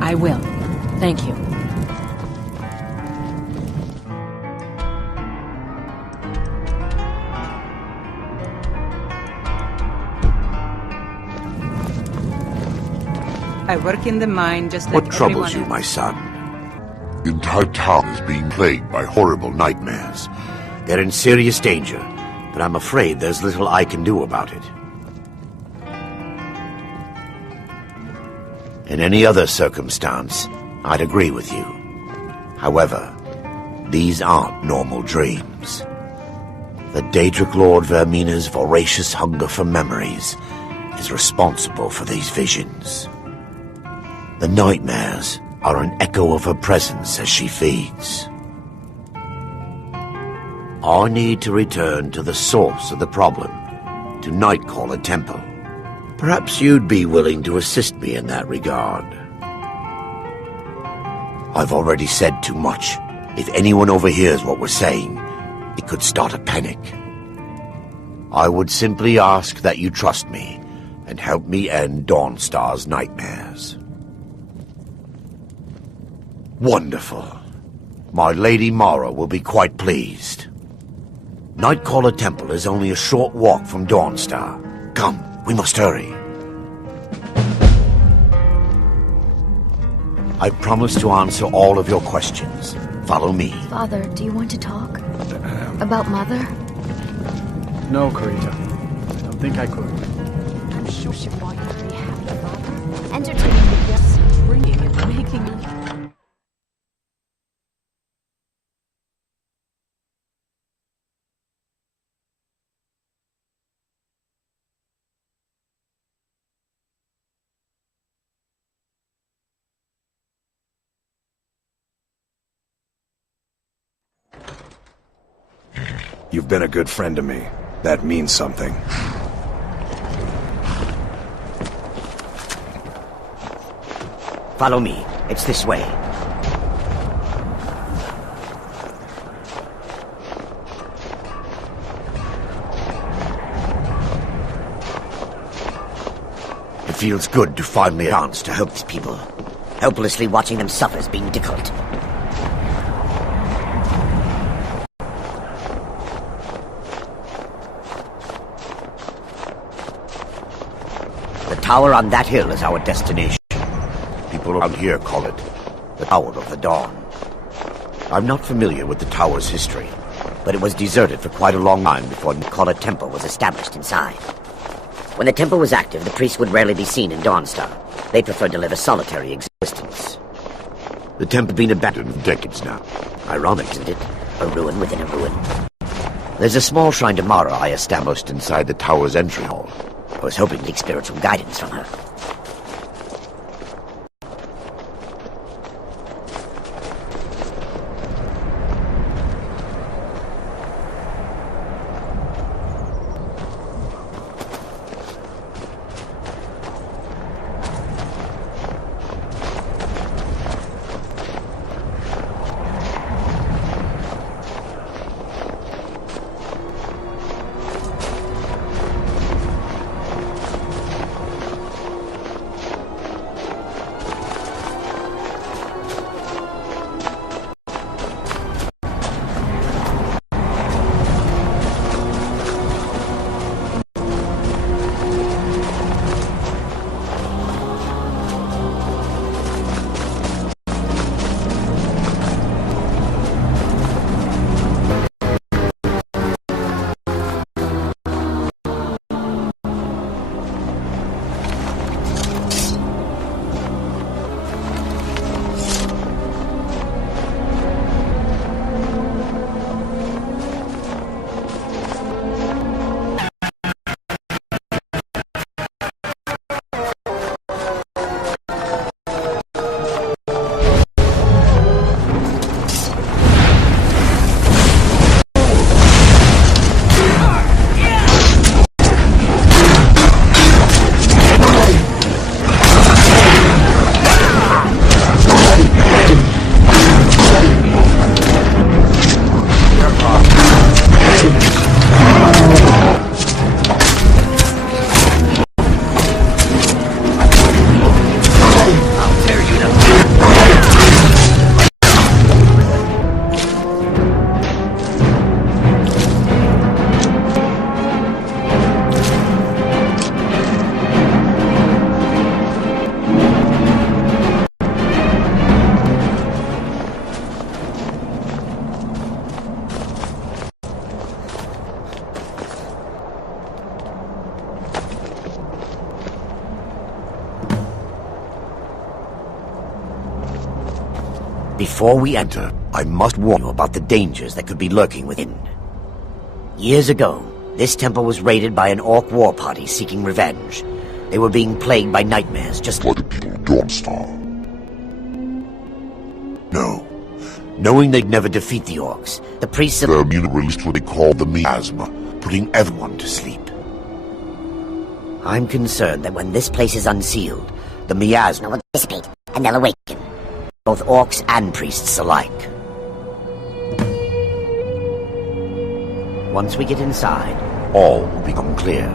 I will. Thank you. I work in the mine just like What troubles everyone you, my else. son? The entire town is being plagued by horrible nightmares. They're in serious danger, but I'm afraid there's little I can do about it. In any other circumstance, I'd agree with you. However, these aren't normal dreams. The Daedric Lord Vermina's voracious hunger for memories is responsible for these visions. The nightmares are an echo of her presence as she feeds. I need to return to the source of the problem, to Nightcaller Temple. Perhaps you'd be willing to assist me in that regard. I've already said too much. If anyone overhears what we're saying, it could start a panic. I would simply ask that you trust me and help me end Dawnstar's nightmares. Wonderful. My Lady Mara will be quite pleased. Nightcaller Temple is only a short walk from Dawnstar. Come, we must hurry. I promise to answer all of your questions. Follow me. Father, do you want to talk? About Mother? No, Karita. I don't think I could. I'm sure she want you to be happy, Father. Entertaining the guests, bringing and making... You've been a good friend to me. That means something. Follow me. It's this way. It feels good to finally have a chance to help these people. Helplessly watching them suffer is being difficult. The tower on that hill is our destination. People around here call it the Tower of the Dawn. I'm not familiar with the tower's history, but it was deserted for quite a long time before Nightcaller Temple was established inside. When the temple was active, the priests would rarely be seen in Dawnstar. They preferred to live a solitary existence. The temple has been abandoned for decades now. Ironic, isn't it? A ruin within a ruin. There's a small shrine to Mara I established inside the tower's entry hall. I was hoping to take spiritual guidance from her. Before we enter, I must warn you about the dangers that could be lurking within. Years ago, this temple was raided by an orc war party seeking revenge. They were being plagued by nightmares just like the people of Dawnstar. No. Knowing they'd never defeat the orcs, the priests of Vermina released what they called the miasma, putting everyone to sleep. I'm concerned that when this place is unsealed, the miasma will dissipate and they'll awaken. Both orcs and priests alike. Once we get inside, all will become clear.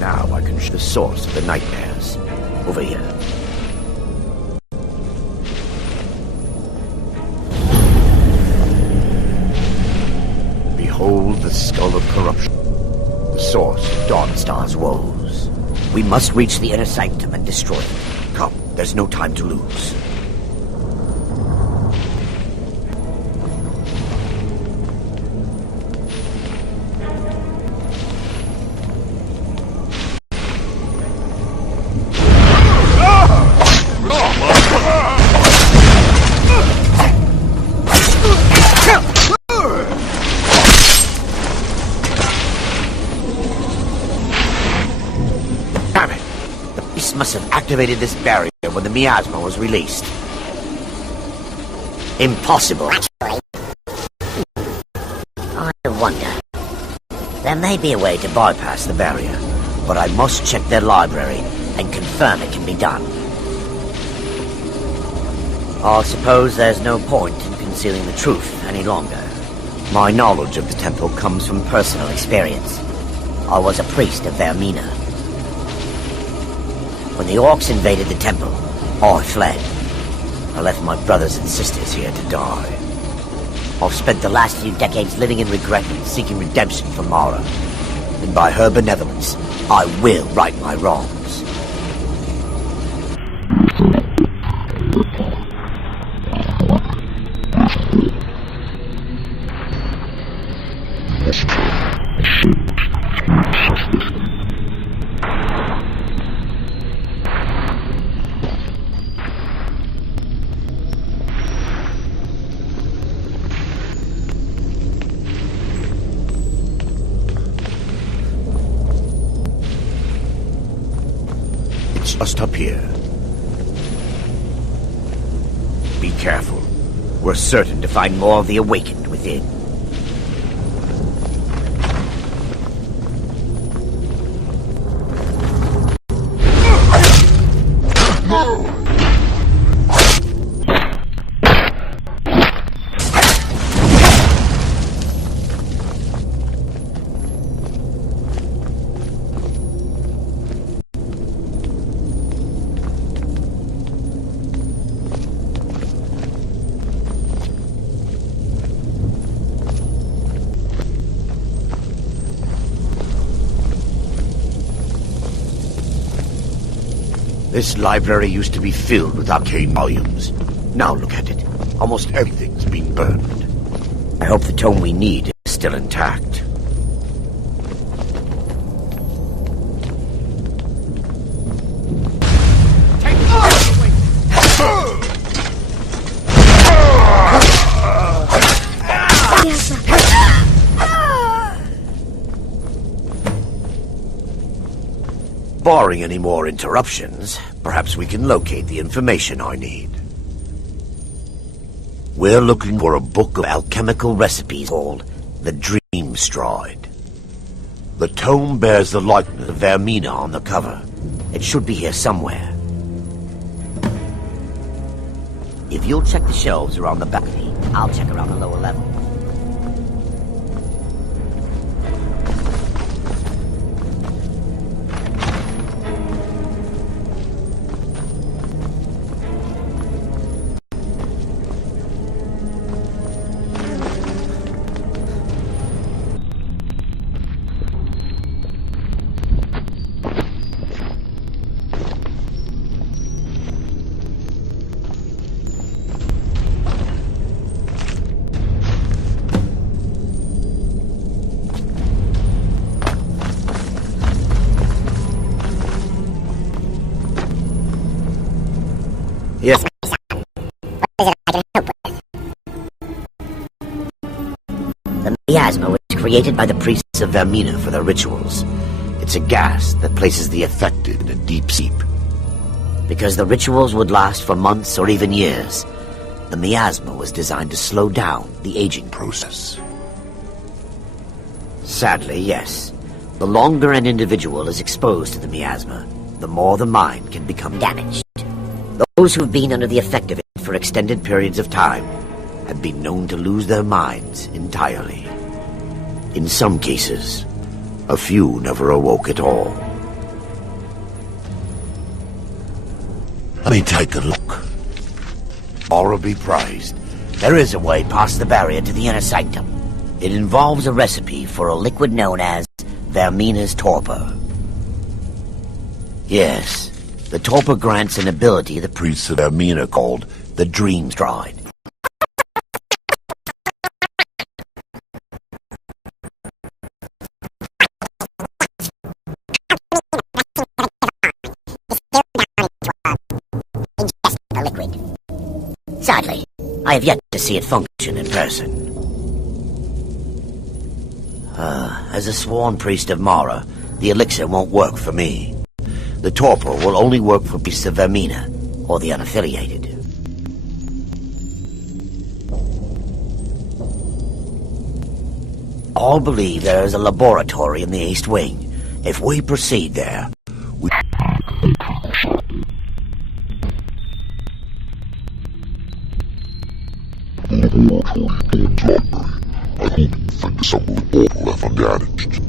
Now I can show the source of the nightmares. Over here. Behold the skull of corruption. The source of Dawnstar's woes. We must reach the inner sanctum and destroy it. Come, there's no time to lose. Must have activated this barrier when the miasma was released. Impossible. Actually, I wonder. There may be a way to bypass the barrier, but I must check their library and confirm it can be done. I suppose there's no point in concealing the truth any longer. My knowledge of the temple comes from personal experience. I was a priest of Vermina. When the orcs invaded the temple, I fled. I left my brothers and sisters here to die. I've spent the last few decades living in regret and seeking redemption from Mara. And by her benevolence, I will right my wrongs. Just up here. Be careful. We're certain to find more of the awakened within. This library used to be filled with arcane volumes. Now look at it. Almost everything's been burned. I hope the tome we need is still intact. Barring any more interruptions, perhaps we can locate the information I need. We're looking for a book of alchemical recipes called the Dream Stride. The tome bears the likeness of Vermina on the cover. It should be here somewhere. If you'll check the shelves around the balcony, I'll check around the lower level. Yes. The miasma was created by the priests of Vermina for their rituals. It's a gas that places the affected in a deep sleep. Because the rituals would last for months or even years, the miasma was designed to slow down the aging process. Sadly, yes. The longer an individual is exposed to the miasma, the more the mind can become damaged. Those who've been under the effect of it for extended periods of time have been known to lose their minds entirely. In some cases, a few never awoke at all. Let me take a look. Aura be praised. There is a way past the barrier to the inner sanctum. It involves a recipe for a liquid known as Vermina's torpor. Yes, the torpor grants an ability the priests of Vermina called the Dream Stride. Sadly, I have yet to see it function in person. As a sworn priest of Mara, the elixir won't work for me. The torpor will only work for priests of Vermina, or the unaffiliated. All believe there is a laboratory in the East Wing. If we proceed there, we... I hope you find some report left undamaged.